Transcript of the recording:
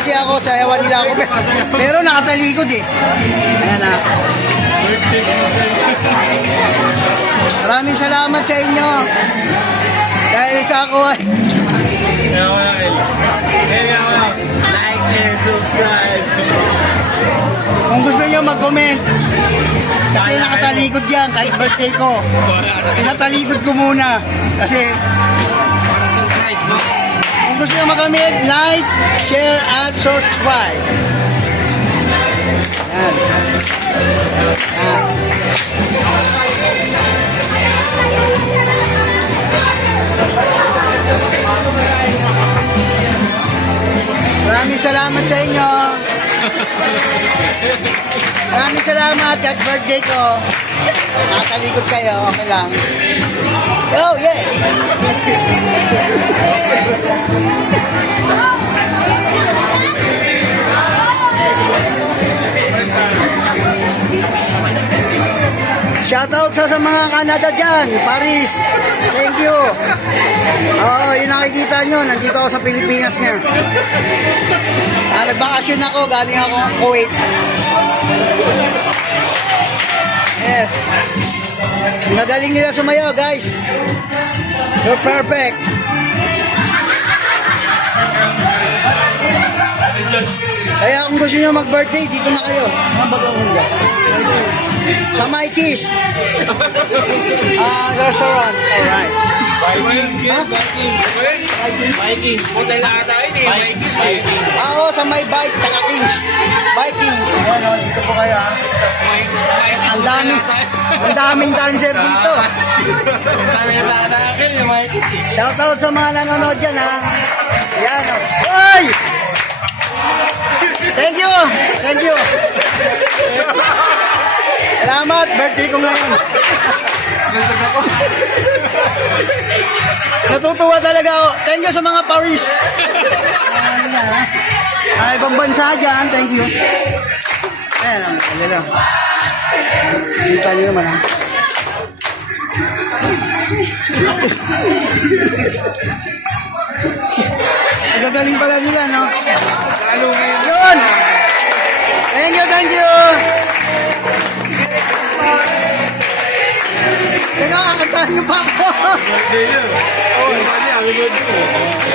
kasi ako, sayawan nila ako. Pero nakatalikod eh. Ayan na. Maraming salamat sa inyo. Dahil sa ako ay... Like and subscribe. Kung gusto nyo mag-comment, kasi nakatalikod yan, kahit birthday ko. Pinatalikod ko muna. Kasi, Para surprise, no? kung gusto nyo mag-comment, like, share, at subscribe. Yan. Yan. Maraming salamat sa inyo. Maraming salamat at birthday ko. Nakatalikod kayo, okay lang. Oh, yeah! Shoutout sa mga Canada dyan, Paris. Thank you. Oo, yung nakikita nyo, nandito ako sa Pilipinas nga. Nagbakasyon ako, galing ako Kuwait. Yeah. Magaling nila sumayaw, guys. You're perfect. Kaya kung gusto nyo mag-birthday, dito na kayo. Sa Mikey's restaurant. Alright. Mikey. Hotel na tayo ni Mikey. Oo, sa may bike, tsaka Kings. Vikings. Ayan o, dito po kayo ha. Ang dami. Ang daming dancer dito. Shoutout sa mga nanonood dyan ha. Ayan o. Hoy! Thank you! Thank you! Salamat! Birthday ko ngayon. Natutuwa talaga ako. Thank you sa mga Paris. Ay, ibang bansa dyan. Thank you. Ayan, ang maganda. Kita nyo naman ha. Nagagaling pala nila, no? Yun! Thank you, thank you! Teka, kakantahan nyo pa ako! Birthday yun. Oh, happy birthday.